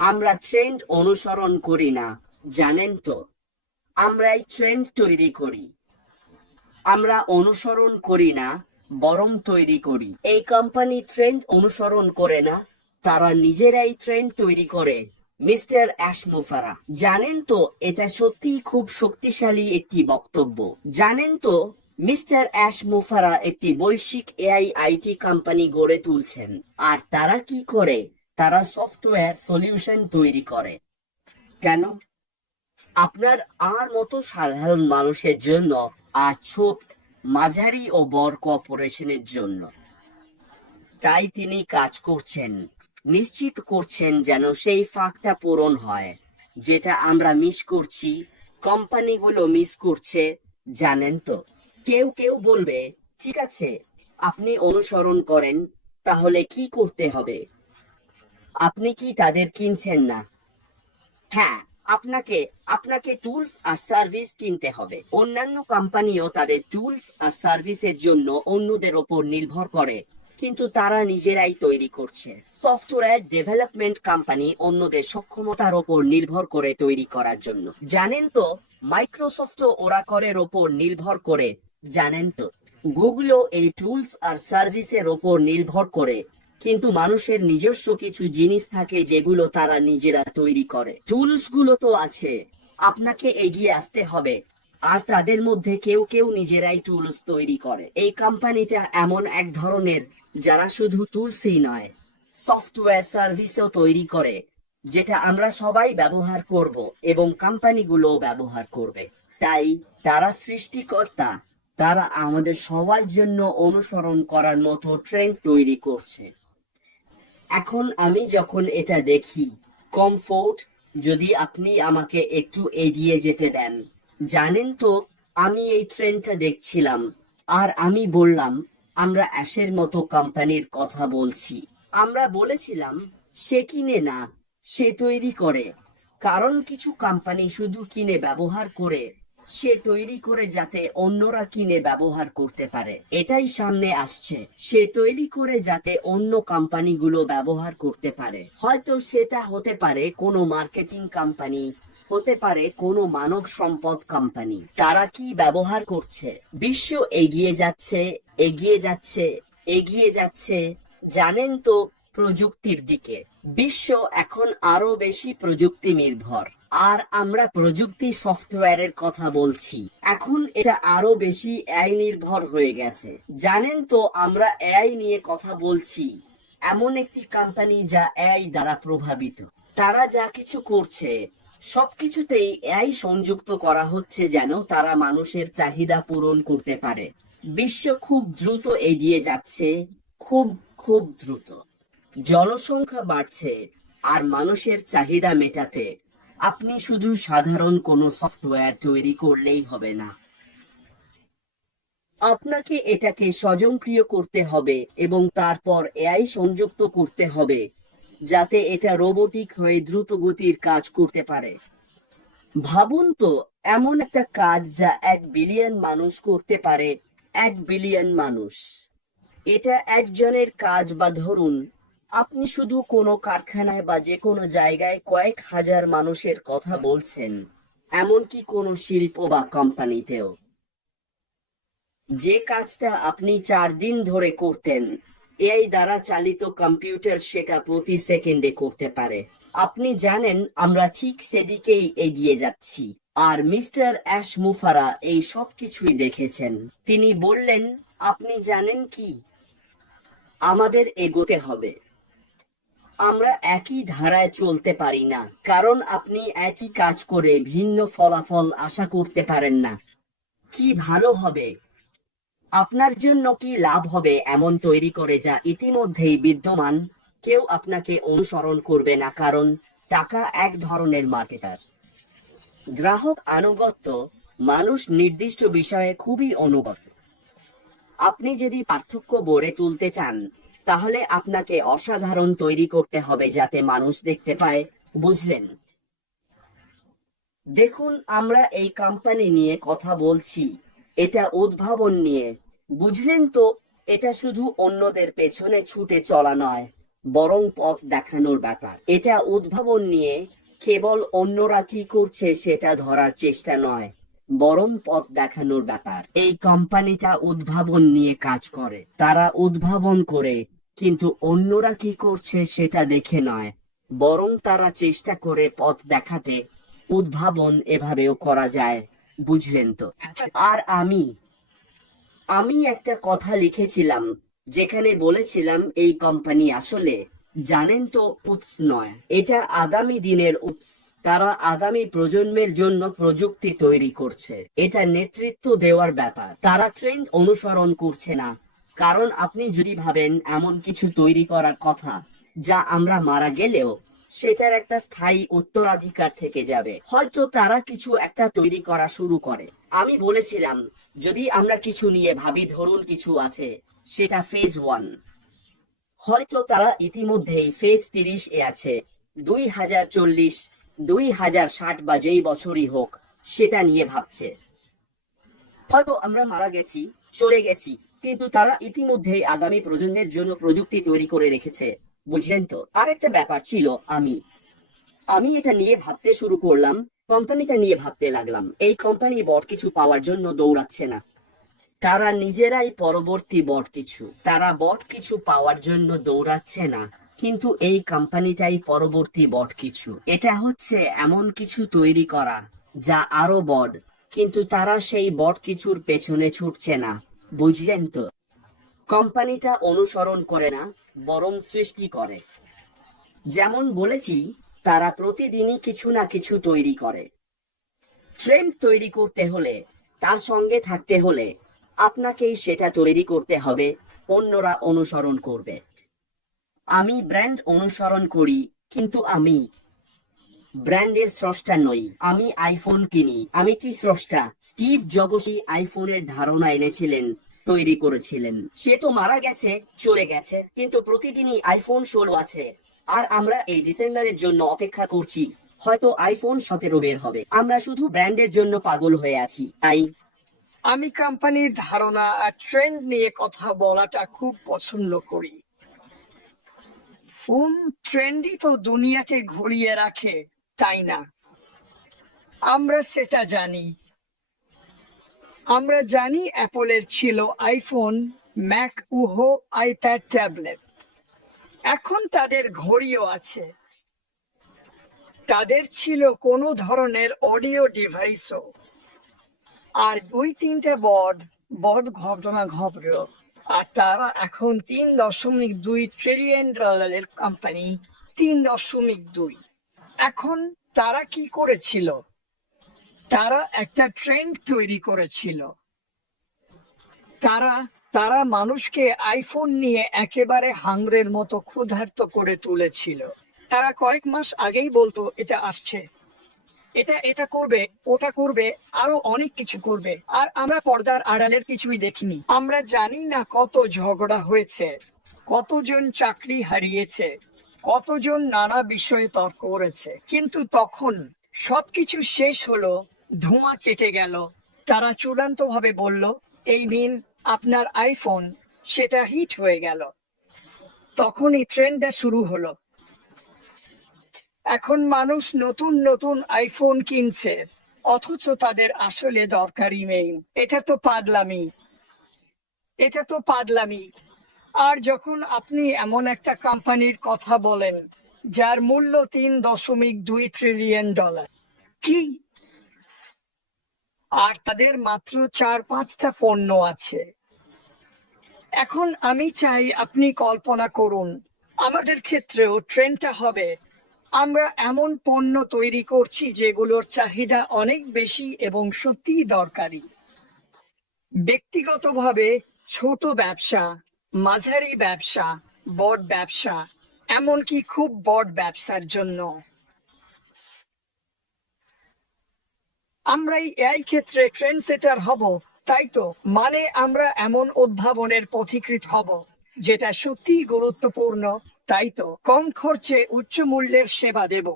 আমরা ট্রেন্ড অনুসরণ করি না, জানেন তো? আমরাই ট্রেন্ড তৈরি করি। আমরা অনুসরণ করি না, বরং তৈরি করি। এই কোম্পানি ট্রেন্ড অনুসরণ করে না, তারা নিজেরাই ট্রেন্ড তৈরি করে। মিস্টার অ্যাশমুফারা, জানেন তো এটা সত্যিই খুব শক্তিশালী একটি বক্তব্য। জানেন তো মিস্টার অ্যাশমুফারা একটি বৈশ্বিক এআই আইটি কোম্পানি গড়ে তুলছেন। আর তারা কি করে? তারা সফটওয়্যার সলিউশন তৈরি করে। কেন? আপনার আমার মতো সাধারণ মানুষের জন্য, আর ছোট, মাঝারি ও বড় কর্পোরেশনের জন্য। তাই তিনি কাজ করছেন, নিশ্চিত করছেন যেন সেই ফাঁকটা পূরণ হয় যেটা আমরা মিস করছি, কোম্পানিগুলো মিস করছে। জানেন তো, কেউ কেউ বলবে, ঠিক আছে, আপনি অনুসরণ করেন, তাহলে কি করতে হবে? আপনি কি তাদের কিনছেন না? হ্যাঁ, আপনাকে আপনাকে টুলস আর সার্ভিস কিনতে হবে। অন্যান্য কোম্পানিও তাদের টুলস আর সার্ভিসের জন্য অন্যদের ওপর নির্ভর করে, কিন্তু তারা নিজেরাই তৈরি করছে। সফটওয়্যার ডেভেলপমেন্ট কোম্পানি অন্যদের সক্ষমতার ওপর নির্ভর করে তৈরি করার জন্য। জানেন তো, মাইক্রোসফটও ওরাকলের ওপর নির্ভর করে। জানেন তো, গুগলও এই টুলস আর সার্ভিসের ওপর নির্ভর করে। কিন্তু মানুষের নিজস্ব কিছু জিনিস থাকে যেগুলো তারা নিজেরা তৈরি করে। টুলস গুলো তো আছে, আপনাকে এগিয়ে আসতে হবে। আর তাদের মধ্যে কেউ কেউ নিজেরাই টুলস তৈরি করে। এই কোম্পানিটা এমন এক ধরনের যারা শুধু টুলসই নয়, সফটওয়্যার সার্ভিসও তৈরি করে, যেটা আমরা সবাই ব্যবহার করব এবং কোম্পানিগুলো ব্যবহার করবে। তাই তারা সৃষ্টিকর্তা। তারা আমাদের সবার জন্য অনুসরণ করার মতো ট্রেন্ড তৈরি করছে। এখন আমি যখন এটা দেখি, কমফোর্ট, যদি আপনি আমাকে একটু এগিয়ে যেতে দেন। জানেন তো, আমি এই ট্রেনটা দেখছিলাম, আর আমি বললাম, আমরা অ্যাশের মতো কোম্পানির কথা বলছি। আমরা বলেছিলাম, সে কিনে না, সে তৈরি করে। কারণ কিছু কোম্পানি শুধু কিনে ব্যবহার করে, সে তৈরি করে যাতে অন্যরা কিনে ব্যবহার করতে পারে। এটাই সামনে আসছে, সে তৈরি করে যাতে অন্য কোম্পানিগুলো ব্যবহার করতে পারে। হয়তো সেটা হতে পারে কোনো মার্কেটিং কোম্পানি, হতে পারে কোনো মানব সম্পদ কোম্পানি। তারা কি ব্যবহার করছে? বিশ্ব এগিয়ে যাচ্ছে, এগিয়ে যাচ্ছে, এগিয়ে যাচ্ছে। জানেন তো, প্রযুক্তির দিকে। বিশ্ব এখন আরো বেশি প্রযুক্তি নির্ভর। আর আমরা প্রযুক্তি সফটওয়্যারের কথা বলছি। এখন এটা আরো বেশি এআই নির্ভর হয়ে গেছে। জানেন তো, আমরা এআই নিয়ে কথা বলছি। এমন একটি কোম্পানি যা এআই দ্বারা প্রভাবিত। তারা যা কিছু করছে, সবকিছুতেই এআই সংযুক্ত করা হচ্ছে যেন তারা মানুষের চাহিদা পূরণ করতে পারে। বিশ্ব খুব দ্রুত এগিয়ে যাচ্ছে, খুব খুব দ্রুত। জনসংখ্যা বাড়ছে, আর মানুষের চাহিদা মেটাতে আপনি শুধু সাধারণ কোনো সফটওয়্যার তৈরি করলেই হবে না। আপনাকে এটাকে স্বয়ংক্রিয় করতে হবে এবং তারপর এআই সংযুক্ত করতে হবে, যাতে এটা রোবোটিক হয়ে দ্রুত গতির কাজ করতে পারে। ভাবুন তো, এমন একটা কাজ যা 1 বিলিয়ন মানুষ করতে পারে। 1 বিলিয়ন মানুষ। এটা একজনের কাজ, বা ধরুন আপনি শুধু কোনো কারখানায় বা যে কোনো জায়গায় কয়েক হাজার মানুষের কথা বলছেন, এমনকি কোনো শিল্প বা কোম্পানিতেও। যে কাজটা আপনি 4 দিন ধরে করতেন, এআই দ্বারা চালিত কম্পিউটার সেটা প্রতি সেকেন্ডে করতে পারে। আপনি জানেন, আমরা ঠিক সেদিকেই এগিয়ে যাচ্ছি। আর মিস্টার অ্যাশমুফারা এই সব কিছুই দেখেছেন। তিনি বললেন, আপনি জানেন কি, আমাদের এগোতে হবে। আমরা একই ধারায় চলতে পারি না, কারণ আপনি একই কাজ করে ভিন্ন ফলাফল আশা করতে পারেন না। কি ভালো হবে, আপনার জন্য কি লাভ হবে এমন তৈরি করে যা ইতিমধ্যেই বিদ্যমান? কেউ আপনাকে অনুসরণ করবে না, কারণ টাকা এক ধরনের মার্কেটার। গ্রাহক আনুগত্য, মানুষ নির্দিষ্ট বিষয়ে খুবই অনুগত। আপনি যদি পার্থক্য গড়ে তুলতে চান, তাহলে আপনাকে অসাধারণ তৈরি করতে হবে যাতে মানুষ দেখতে পায়। বুঝলেন? দেখুন, আমরা এই কোম্পানি নিয়ে কথা বলছি, এটা উদ্ভাবন নিয়ে। বুঝলেন তো, এটা শুধু অন্যদের পেছনে ছুটে চলা নয়, বরং পথ দেখানোর ব্যাপার। এটা উদ্ভাবন নিয়ে কেবল অন্যরা কি করছে সেটা ধরার চেষ্টা নয়, বরং পথ দেখানোর ব্যাপার। এই কোম্পানিটা উদ্ভাবন নিয়ে কাজ করে। তারা উদ্ভাবন করে, কিন্তু অন্যরা কি করছে সেটা দেখে নয়, বরং তারা চেষ্টা করে পথ দেখাতে উদ্ভাবন এভাবেও করা যায়। বুঝলেন তো? আর আমি একটা কথা লিখেছিলাম যেখানে বলেছিলাম এই কোম্পানি আসলে, জানেন তো, উৎস নয়, এটা আগামী দিনের উৎস। তারা আগামী প্রজন্মের জন্য প্রযুক্তি তৈরি করছে। এটা নেতৃত্ব দেওয়ার ব্যাপার। তারা ট্রেন্ড অনুসরণ করছে না। কারণ আপনি যদি ভাবেন এমন কিছু তৈরি করার কথা যা আমরা মারা গেলেও সেটার একটা স্থায়ী উত্তরাধিকার থেকে যাবে, হয়তো তারা কিছু একটা তৈরি করা শুরু করে। আমি বলেছিলাম যদি আমরা কিছু নিয়ে ভাবি, ধরুন কিছু আছে, সেটা ফেজ 1, হয়তো তারা ইতিমধ্যেই ফেজ 30 এ আছে। 2040, 2060 বা যেই বছরই হোক সেটা নিয়ে ভাবছে। হয়তো আমরা মারা গেছি, চলে গেছি, কিন্তু তারা ইতিমধ্যেই আগামী প্রজন্মের জন্য প্রযুক্তি তৈরি করে রেখেছে। বুঝলেন তো? আরেকটা ব্যাপার ছিল, আমি এটা নিয়ে ভাবতে শুরু করলাম, কোম্পানিটা নিয়ে ভাবতে লাগলাম। এই কোম্পানি বড় কিছু পাওয়ার জন্য দৌড়াচ্ছে না, তারা নিজেরাই পরবর্তী বট কিছু। তারা বট কিছু পাওয়ার জন্য দৌড়াচ্ছে না, কিন্তু এই কোম্পানিটাই পরবর্তী বট কিছু। এটা হচ্ছে এমন কিছু তৈরি করা যা আরো বড়, কিন্তু তারা সেই বট কিছুর পেছনে ছুটছে না। বুঝলেন তো? কোম্পানিটা অনুসরণ করে না, বরং সৃষ্টি করে। যেমন বলেছি, তারা প্রতিদিনই কিছু না কিছু তৈরি করে। ট্রেন্ড তৈরি করতে হলে, তার সঙ্গে থাকতে হলে আপনাকেই সেটা তৈরি করতে হবে, অন্যরা অনুসরণ করবে। আমি ব্র্যান্ড অনুসরণ করি, কিন্তু আমি ব্র্যান্ডের স্রষ্টা নই। আমি আইফোন কিনি, আমি কি স্রষ্টা? স্টিভ জবসই আইফোনের ধারণা এনেছিলেন, তৈরি করেছিলেন। সে তো মারা গেছে, চলে গেছে, কিন্তু প্রতিদিনই আইফোন 16 আছে। আর আমরা এই ডিসেম্বরের জন্য অপেক্ষা করছি, হয়তো আইফোন 17 বের হবে। আমরা শুধু ব্র্যান্ডের জন্য পাগল হয়ে আছি। তাই আমি কোম্পানির ধারণা আর ট্রেন্ড নিয়ে কথা বলাটা খুব পছন্দ করি। ট্রেন্ডই তো দুনিয়াকে ঘুরিয়ে রাখে, তাই না? আমরা সেটা জানি। আমরা জানি অ্যাপলের ছিল আইফোন, ম্যাক উহো, আইপ্যাড, ট্যাবলেট। এখন তাদের ঘড়িও আছে। তাদের ছিল কোনো ধরনের অডিও ডিভাইসও। আর 2-3টে বড় ঘটনা ঘটলো। আর তারা এখন $3.2 ট্রিলিয়ন কোম্পানি। 3.2। এখন তারা কি করেছিল? তারা একটা ট্রেন্ড তৈরি করেছিল। তারা মানুষকে আইফোন নিয়ে একেবারে হাংরের মতো ক্ষুধার্ত করে তুলেছিল। তারা কয়েক মাস আগেই বলতো এটা আসছে, এটা করবে, ওটা করবে, আরো অনেক কিছু করবে। আর আমরা পর্দার আড়ালের কিছুই দেখিনি। আমরা জানি না কত ঝগড়া হয়েছে, কতজন চাকরি হারিয়েছে, কতজন নানা বিষয়ে তর্ক করেছে। কিন্তু তখন সবকিছু শেষ হলো, ধোঁয়া কেটে গেল, তারা চূড়ান্ত ভাবে বলল, এই নিন আপনার আইফোন। সেটা হিট হয়ে গেল। তখনই ট্রেন্ডটা শুরু হলো। এখন মানুষ নতুন নতুন আইফোন কিনছে, অথচ তাদের আসলে দরকারই নেই। এটা তো পাগলামি। আর যখন আপনি এমন একটা কোম্পানির কথা বলেন যার মূল্য $3.2 ট্রিলিয়ন, কি? আর তাদের মাত্র 4-5টা পণ্য আছে। এখন আমি চাই আপনি কল্পনা করুন, আমাদের ক্ষেত্রেও ট্রেন্ডটা হবে, আমরা এমন পণ্য তৈরি করছি যেগুলোর চাহিদা অনেক বেশি এবং সত্যিই দরকারি। ব্যক্তিগতভাবে ছোট ব্যবসা, মাঝারি ব্যবসা, বড় ব্যবসা, এমনকি খুব বড় ব্যবসার জন্য। আমরা এই ক্ষেত্রে ট্রেন্ড সেটার হব, তাই তো? মানে আমরা এমন উদ্ভাবনের পথিকৃৎ হব যেটা সত্যিই গুরুত্বপূর্ণ, তাই তো? কম খরচে উচ্চ মূল্যের সেবা দেব।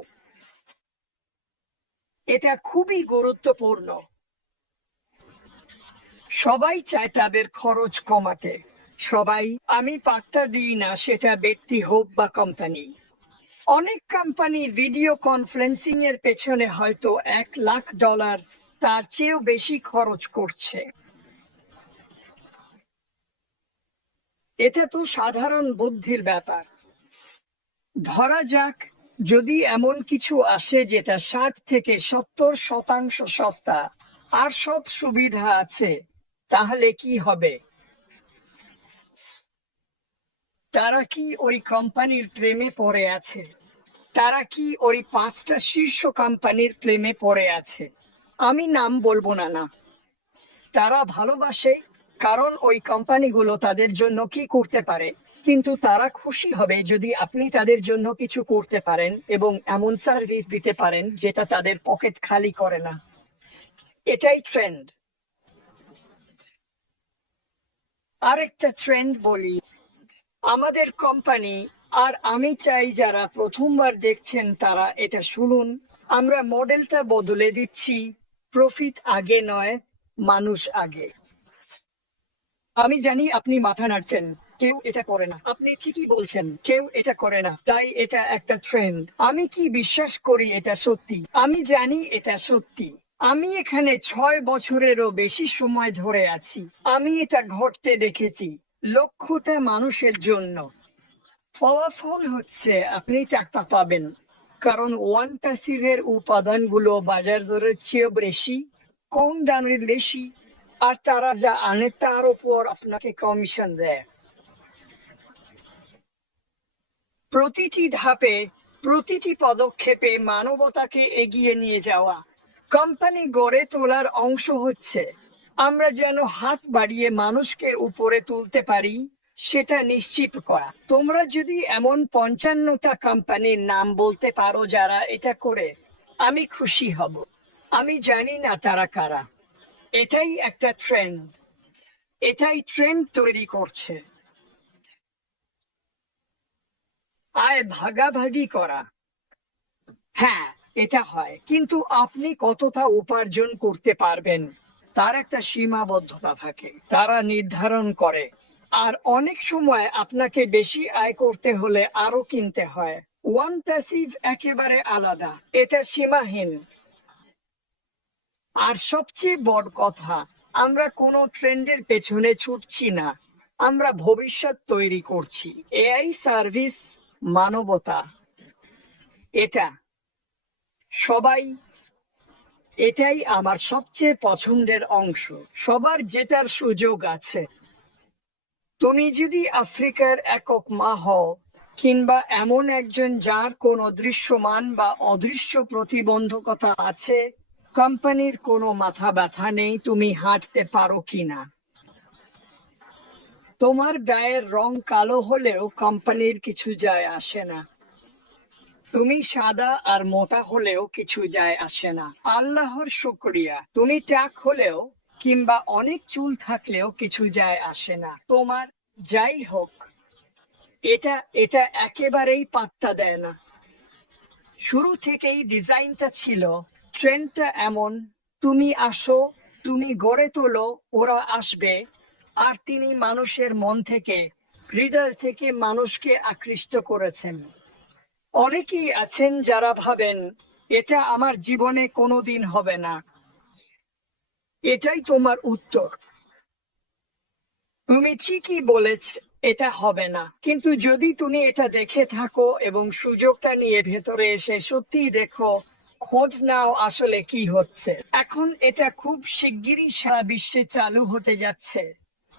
এটা খুবই গুরুত্বপূর্ণ। সবাই চায় তাদের খরচ কমাতে, সবাই, আমি পাত্তা দিই না, সেটা ব্যক্তি হোক বা কোম্পানি। অনেক কোম্পানি ভিডিও কনফারেন্সিং এর পেছনে হয়তো $1,00,000 তার চেয়েও বেশি খরচ করছে। এটা তো সাধারণ বুদ্ধির ব্যাপার। ধরা যাক, যদি এমন কিছু আসে যেটা 60 থেকে 70% সস্তা আর সব সুবিধা আছে, তাহলে কি হবে? তারা কি ওই কোম্পানির প্রেমে পড়ে আছে? তারা কি ওই 5টা শীর্ষ কোম্পানির প্রেমে পড়ে আছে? আমি নাম বলবো না। তারা ভালোবাসে, কারণ ওই কোম্পানিগুলো তাদের জন্য কি করতে পারে, কিন্তু তারা খুশি হবে যদি আপনি তাদের জন্য কিছু করতে পারেন এবং এমন সার্ভিস দিতে পারেন যেটা তাদের পকেট খালি করে না। এটাই ট্রেন্ড। আরেকটা ট্রেন্ড বলি, আমাদের কোম্পানি, আর আমি চাই যারা প্রথমবার দেখছেন তারা এটা শুনুন, আমরা মডেলটা বদলে দিচ্ছি। প্রফিট আগে নয়, মানুষ আগে। আমি জানি আপনি মাথা নাড়ছেন, কেউ এটা করে না। আপনি ঠিকই বলছেন, কেউ এটা করে না, তাই এটা একটা ট্রেন্ড। আমি কি বিশ্বাস করি এটা সত্যি? আমি জানি এটা সত্যি। আমি এখানে 6 বছরেরও বেশি সময় ধরে আছি। আমি এটা ঘটতে দেখেছি লক্ষটা মানুষের জন্য। ফলাফল হচ্ছে আপনি টাকা পাবেন, কারণ ওয়ান প্যাসিভের উপাদানগুলো বাজার দরের চেয়ে বেশি, কম দামের বেশি, আর তারা যা আনে তার উপর আপনাকে কমিশন দেয়। প্রতিটি ধাপে, প্রতিটি পদক্ষেপে মানবতাকে এগিয়ে নিয়ে যাওয়া। কোম্পানি গড়ে তোলার অংশ হচ্ছে আমরা যেন হাত বাড়িয়ে মানুষকে উপরে তুলতে পারি, সেটা নিশ্চিত করা। তোমরা যদি এমন 55টা কোম্পানির নাম বলতে পারো যারা এটা করে, আমি খুশি হব। আমি জানি না তারা কারা। এটাই একটা ট্রেন্ড। এটাই ট্রেন্ড তৈরি করছে। আয় ভাগাভাগি করা, হ্যাঁ এটা হয়, কিন্তু আপনি কতটা উপার্জন করতে পারবেন তার একটা সীমাবদ্ধতা থাকে, তারা নির্ধারণ করে। আর অনেক সময় আপনাকে বেশি আয় করতে হলে আরো কিনতে হয়। ওয়ান প্যাসিভ একেবারে আলাদা, এটা সীমাহীন। আর সবচেয়ে বড় কথা, আমরা কোনো ট্রেন্ডের পেছনে ছুটছি না, আমরা ভবিষ্যৎ তৈরি করছি। এআই সার্ভিস, মানবতা, এটা সবাই, এটাই আমার সবচেয়ে পছন্দের অংশ। সবার জেতার সুযোগ আছে। তুমি যদি আফ্রিকার একক মা হও, কিংবা এমন একজন যার কোনো দৃশ্যমান বা অদৃশ্য প্রতিবন্ধকতা আছে, কোম্পানির কোনো মাথা ব্যথা নেই তুমি হাঁটতে পারো কিনা। তোমার গায়ের রং কালো হলেও কোম্পানির কিছু যায় আসে না। তুমি সাদা আর মোটা হলেও কিছু যায় আসে না। আল্লাহর শুকরিয়া, তুমি টাক হলেও কিংবা অনেক চুল থাকলেও কিছু যায় আসে না। তোমার যাই হোক, এটা এটা একেবারেই পাত্তা দেয় না। শুরু থেকেই ডিজাইনটা ছিল, ট্রেন্ডটা এমন, তুমি আসো, তুমি গড়ে তোলো, ওরা আসবে। আর তিনি মানুষের মন থেকে, হৃদয় থেকে মানুষকে আকৃষ্ট করেছেন। অনেকেই আছেন যারা ভাবেন এটা আমার জীবনে কোনোদিন হবে না। এটাই তোমার উত্তর। তুমি ঠিকই বলেছ, এটা হবে না, কিন্তু যদি তুমি এটা দেখে থাকো এবং সুযোগটা নিয়ে ভেতরে এসে সত্যি দেখো, খোঁজ নাও আসলে কি হচ্ছে। এখন এটা খুব শিগগিরই সারা বিশ্বে চালু হতে যাচ্ছে,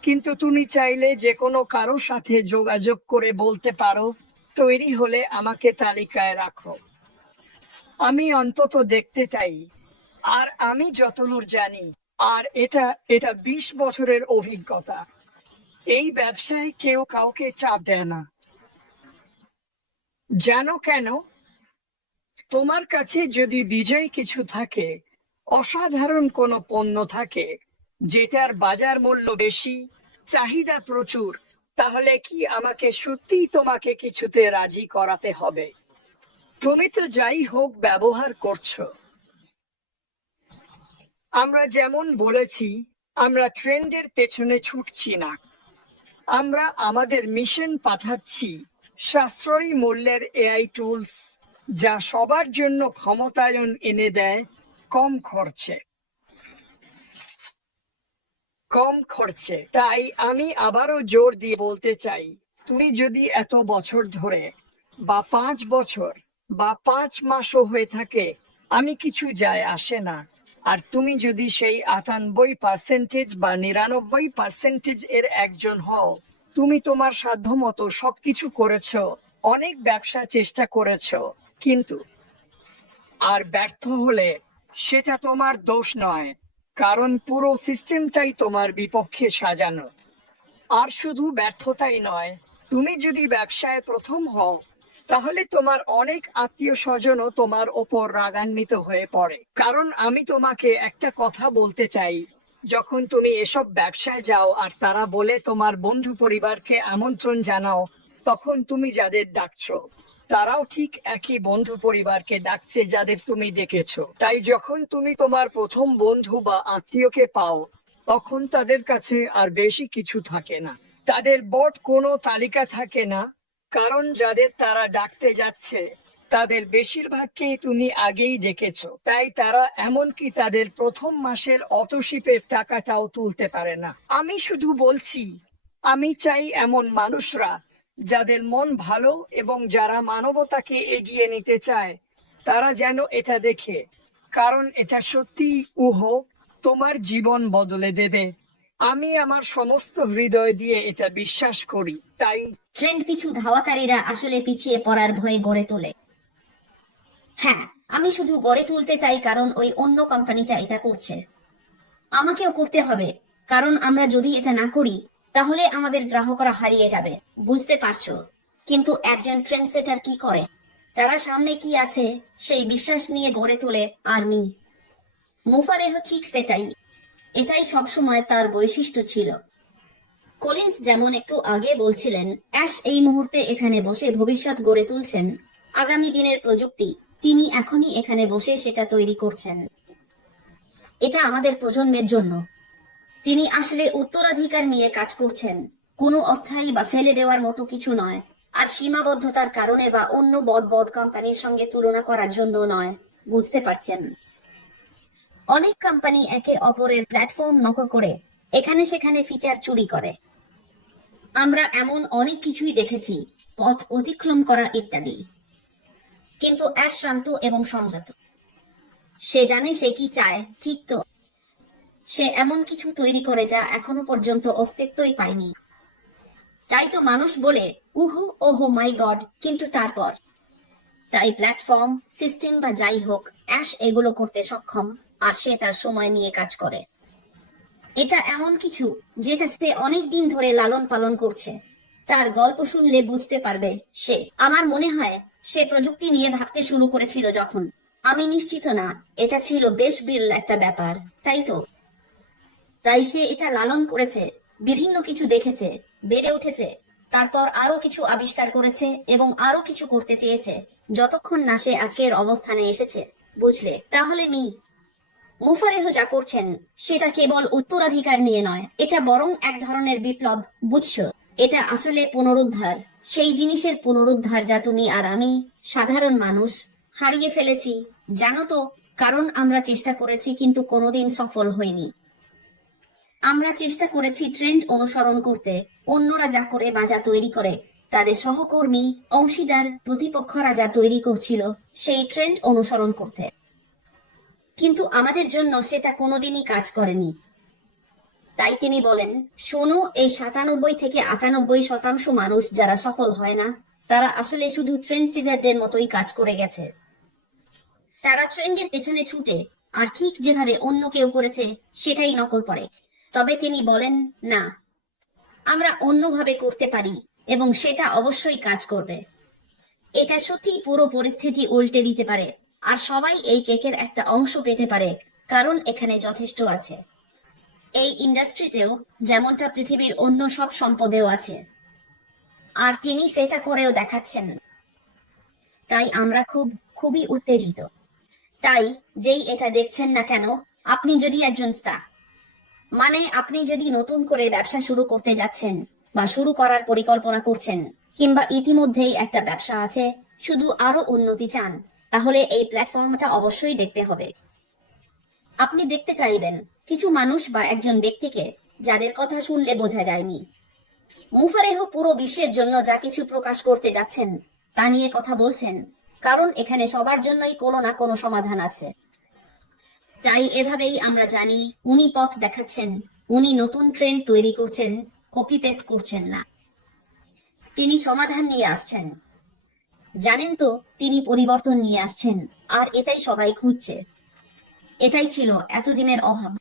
কিন্তু তুমি চাইলে যে কোনো কারো সাথে যোগাযোগ করে বলতে পারো, তৈরি হলে আমাকে তালিকায় রাখো। আমি অন্তত দেখতে চাই। আর আমি যতদূর জানি, আর এটা এটা 20 বছরের অভিজ্ঞতা, এই ব্যবসায় কেউ কাউকে চাপ দেয় না। জানো কেন? তোমার কাছে যদি বিজয় কিছু থাকে, অসাধারণ কোনো পণ্য থাকে যেটার বাজার মূল্য বেশি, চাহিদা প্রচুর, তাহলে কি আমাকে সত্যিই তোমাকে কিছুতে রাজি করাতে হবে? তুমি তো যাই হোক ব্যবহার করছো। আমরা যেমন বলেছি, আমরা ট্রেন্ডের পেছনে ছুটছি না, আমরা আমাদের মিশন পাঠাচ্ছি সাশ্রয়ী মূল্যের এআই টুলস, যা সবার জন্য ক্ষমতায়ন এনে দেয় কম খরচে। তাই আমি আবারও জোর দিয়ে বলতে চাই, তুমি যদি এত বছর ধরে বা 5 বছর বা 5 মাসও হয়ে থাকে, আমি কিছু যায় আসে না। আর তুমি যদি সেই 98% বা 99% এর একজন হও, তুমি তোমার সাধ্যমতো সবকিছু করেছো, অনেক ব্যবসা চেষ্টা করেছো, কিন্তু আর ব্যর্থ হলে সেটা তোমার দোষ নয়, কারণ পুরো সিস্টেমটাই তোমার বিপক্ষে সাজানো। আর শুধু ব্যর্থতাই নয়, তুমি যদি ব্যবসায় প্রথম হও, তাহলে তোমার অনেক আত্মীয় স্বজনও তোমার ওপর রাগান্বিত হয়ে পড়ে। কারণ আমি তোমাকে একটা কথা বলতে চাই, যখন তুমি এসব ব্যবসায় যাও আর তারা বলে তোমার বন্ধু পরিবারকে আমন্ত্রণ জানাও, তখন তুমি যাদের ডাকছো তারাও ঠিক একই বন্ধু পরিবারকে ডাকছে যাদের তুমি ডেকেছো। তাই যখন তুমি তোমার প্রথম বন্ধু বা আত্মীয়কে পাও, তখন তাদের কাছে আর বেশি কিছু থাকে না, তাদের বট কোনো তালিকা থাকে না, কারণ যাদের তারা ডাকতে যাচ্ছে তাদের বেশিরভাগকেই তুমি আগেই ডেকেছো। তাই তারা এমনকি তাদের প্রথম মাসের অটোশিপের টাকাটাও তুলতে পারে না। আমি শুধু বলছি, আমি চাই এমন মানুষরা যাদের মন ভালো এবং যারা মানবতাকে এগিয়ে নিতে চায়, তারা যেন এটা দেখে, কারণ এটা সত্যি তোমার জীবন বদলে দেবে। আমি আমার সমস্ত হৃদয় দিয়ে এটা বিশ্বাস করি। তাই ট্রেন্ড পিছু ধাওয়াকারীরা আসলে পিছিয়ে পড়ার ভয়ে গড়ে তোলে। হ্যাঁ, আমি শুধু গড়ে তুলতে চাই কারণ ওই অন্য কোম্পানিটা এটা করছে, আমাকেও করতে হবে, কারণ আমরা যদি এটা না করি তাহলে আমাদের গ্রাহকরা হারিয়ে যাবে, বুঝতে পারছো? কিন্তু একজন ট্রেন্ডসেটার কি করে? তারা সামনে কি আছে সেই বিশ্বাস নিয়ে গড়ে তোলে আর্মি। মুফারেহ ঠিক সেটাই, এটাই সবসময় তার বৈশিষ্ট্য ছিল। কলিন্স যেমন একটু আগে বলছিলেন, অ্যাশ এই মুহূর্তে এখানে বসে ভবিষ্যৎ গড়ে তুলছেন, আগামী দিনের প্রযুক্তি তিনি এখনই এখানে বসে সেটা তৈরি করছেন। এটা আমাদের প্রজন্মের জন্য। তিনি আসলে উত্তরাধিকার নিয়ে কাজ করছেন, কোনো অস্থায়ী বা ফেলে দেওয়ার মতো কিছু নয়, আর সীমাবদ্ধতার কারণে বা অন্য বড় বড় কোম্পানির সঙ্গে তুলনা করার জন্য নয়, বুঝতে পারছেন? অনেক কোম্পানি একে অপরের প্ল্যাটফর্ম নকল করে এখানে সেখানে ফিচার চুরি করে। আমরা এমন অনেক কিছুই দেখেছি, পথ অতিক্রম করা ইত্যাদি। কিন্তু অ্যাশ শান্ত এবং সংযত। সে জানে সে কি চায়, ঠিক তো? সে এমন কিছু তৈরি করে যা এখনো পর্যন্ত অস্তিত্বই পায়নি। তাই তো মানুষ বলে উহু ওহো মাই গড, কিন্তু তারপর। তাই প্ল্যাটফর্ম, সিস্টেম বা যাই হোক, অ্যাশ এগুলো করতে সক্ষম, আর সে তার সময় নিয়ে কাজ করে। এটা এমন কিছু যেটা সে অনেক দিন ধরে লালন পালন করছে। তার গল্প শুনলে বুঝতে পারবে সে। আমার মনে হয় সে প্রযুক্তি নিয়ে ভাবতে শুরু করেছিল যখন, আমি নিশ্চিত না, এটা ছিল বেশ বিরল একটা ব্যাপার, তাই তো? তাই সে এটা লালন করেছে, বিভিন্ন কিছু দেখেছে, বেড়ে উঠেছে, তারপর আরো কিছু আবিষ্কার করেছে এবং আরো কিছু করতে চেয়েছে, যতক্ষণ না সে আজকের অবস্থানে এসেছে, বুঝলে? তাহলে মুফারেহ যা করছেন সেটা কেবল উত্তরাধিকার নিয়ে নয়, এটা বরং এক ধরনের বিপ্লব, বুঝছো? এটা আসলে পুনরুদ্ধার, সেই জিনিসের পুনরুদ্ধার যা তুমি আর আমি, সাধারণ মানুষ, হারিয়ে ফেলেছি, জানো তো? কারণ আমরা চেষ্টা করেছি কিন্তু কোনোদিন সফল হয়নি। আমরা চেষ্টা করেছি ট্রেন্ড অনুসরণ করতে, অন্যরা যা করে বা যা তৈরি করে, তাদের সহকর্মী, অংশীদার, প্রতিপক্ষরা যা তৈরি করছিল সেই ট্রেন্ড অনুসরণ করতে। কিন্তু আমাদের জন্য সেটা কোনোদিনই কাজ করেনি। তাই তিনি বলেন, শোনো, এই 97 থেকে 98% মানুষ যারা সফল হয় না, তারা আসলে শুধু ট্রেন্ড চেজারদের মতোই কাজ করে গেছে। তারা ট্রেন্ডের পেছনে ছুটে আর ঠিক যেভাবে অন্য কেউ করেছে সেটাই নকল করে। তবে তিনি বলেন, না, আমরা অন্যভাবে করতে পারি এবং সেটা অবশ্যই কাজ করবে। এটা সত্যি পুরো পরিস্থিতি উল্টে দিতে পারে, আর সবাই এই কেকের একটা অংশ পেতে পারে, কারণ এখানে যথেষ্ট আছে। এই ইন্ডাস্ট্রিতেও যেমনটা পৃথিবীর অন্য সব সম্পদেও আছে, আর তিনি সেটা করেও দেখাচ্ছেন। তাই আমরা খুবই উত্তেজিত। তাই যেই এটা দেখছেন না কেন, আপনি যদি একজন স্টার, মানে আপনি যদি নতুন করে ব্যবসা শুরু করতে যাচ্ছেন, বা শুরু করার পরিকল্পনা করছেন, কিংবা ইতিমধ্যেই একটা ব্যবসা আছে, শুধু আরো উন্নতি চান, তাহলে এই প্ল্যাটফর্মটা অবশ্যই দেখতে হবে। আপনি দেখতে চাইবেন কিছু মানুষ বা একজন ব্যক্তিকে যাদের কথা শুনলে বোঝা যায়নি। মুফারেহ পুরো বিশ্বের জন্য যা কিছু প্রকাশ করতে যাচ্ছেন তা নিয়ে কথা বলছেন, কারণ এখানে সবার জন্যই কোনো না কোনো সমাধান আছে। তাই এভাবেই আমরা জানি উনি পথ দেখাচ্ছেন, উনি নতুন ট্রেন্ড তৈরি করছেন, কপি পেস্ট করছেন না। তিনি সমাধান নিয়ে আসছেন। জানেন তো, তিনি পরিবর্তন নিয়ে আসছেন, আর এটাই সবাই খুঁজছে। এটাই ছিল এতদিনের অভাব।